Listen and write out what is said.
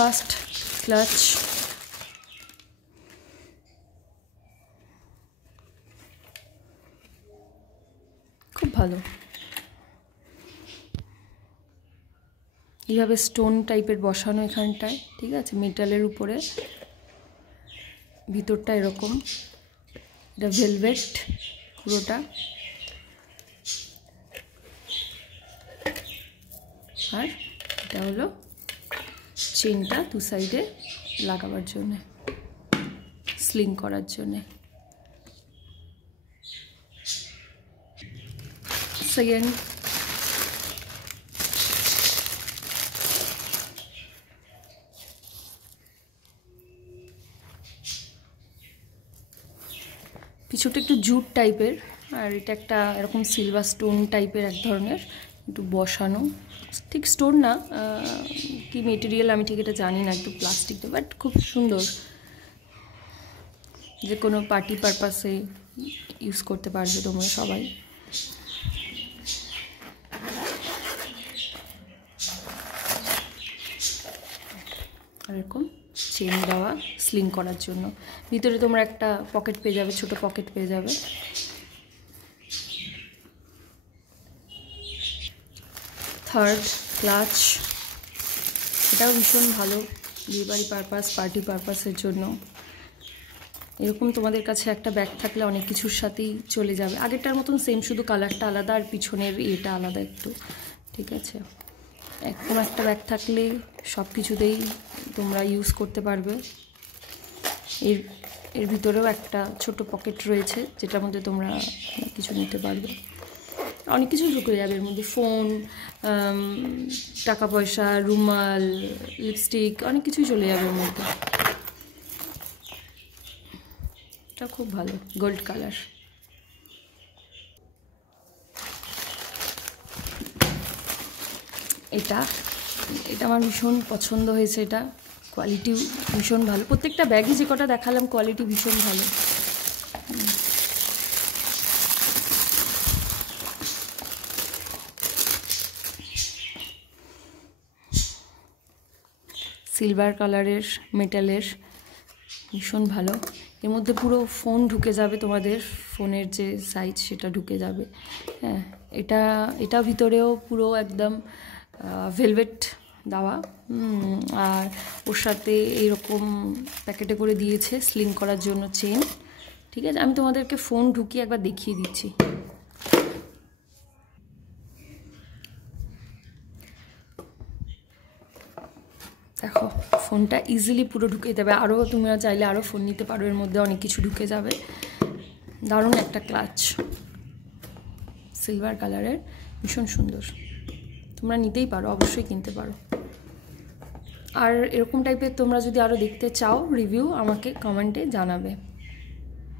Fast clutch, খুব ভালো। এইভাবে স্টোন টাইপের বসানো এখানটায়, ঠিক আছে, মেটালের উপরে, ভিতরটা এরকম, এটা ভেলভেট পুরোটা। আর এটা হলো চেনটা দু সাইডে লাগাবার জন্যে, স্লিং করার জন্যে। সেকেন্ড পিছুটা একটু জুট টাইপের, আর এটা একটা এরকম সিলভার স্টোন টাইপের এক ধরনের একটু বসানো, ঠিক স্টোন না, কি মেটেরিয়াল আমি ঠিক এটা জানি না, একটু প্লাস্টিক, বাট খুব সুন্দর, যে কোনো পার্টি পারপাসে ইউজ করতে পারবে তোমরা সবাই। আর এরকম চেন দেওয়া স্লিং করার জন্য, ভিতরে তোমরা একটা পকেট পেয়ে যাবে, ছোট পকেট পেয়ে যাবে। থার্ড ক্লাচ, এটাও ভীষণ ভালো বিয়েবাড়ি পারপাস, পার্টি পারপাসের জন্য। এরকম তোমাদের কাছে একটা ব্যাগ থাকলে অনেক কিছুর সাথেই চলে যাবে। আগেরটার মতন সেম, শুধু কালারটা আলাদা আর পিছনের এটা আলাদা একটু, ঠিক আছে। এরকম একটা ব্যাগ থাকলে সব কিছুতেই তোমরা ইউজ করতে পারবে। এর ভিতরেও একটা ছোট পকেট রয়েছে, যেটার মধ্যে তোমরা কিছু নিতে পারবে, অনেক কিছু ঢুকে যাবে এর মধ্যে, ফোন, টাকা পয়সা, রুমাল, লিপস্টিক, অনেক কিছুই চলে যাবে এর মধ্যে। এটা খুব ভালো, গোল্ড কালার। এটা আমার ভীষণ পছন্দ হয়েছে, এটা কোয়ালিটি ভীষণ ভালো। প্রত্যেকটা ব্যাগই যে কটা দেখালাম কোয়ালিটি ভীষণ ভালো। সিলভার কালারের, মেটালের, ভীষণ ভালো। এর মধ্যে পুরো ফোন ঢুকে যাবে, তোমাদের ফোনের যে সাইজ সেটা ঢুকে যাবে। হ্যাঁ, এটা ভিতরেও পুরো একদম ভেলভেট দেওয়া, আর ওর সাথে এইরকম প্যাকেটে করে দিয়েছে স্লিং করার জন্য চেন, ঠিক আছে। আমি তোমাদেরকে ফোন ঢুকিয়ে একবার দেখিয়ে দিচ্ছি। দেখো, ফোনটা ইজিলি পুরো ঢুকে যাবে, আরও তোমরা চাইলে আরও ফোন নিতে পারো, এর মধ্যে অনেক কিছু ঢুকে যাবে। দারুণ একটা ক্লাচ, সিলভার কালারের, ভীষণ সুন্দর। তোমরা নিতেই পারো, অবশ্যই কিনতে পারো। আর এরকম টাইপের তোমরা যদি আরও দেখতে চাও রিভিউ, আমাকে কমেন্টে জানাবে।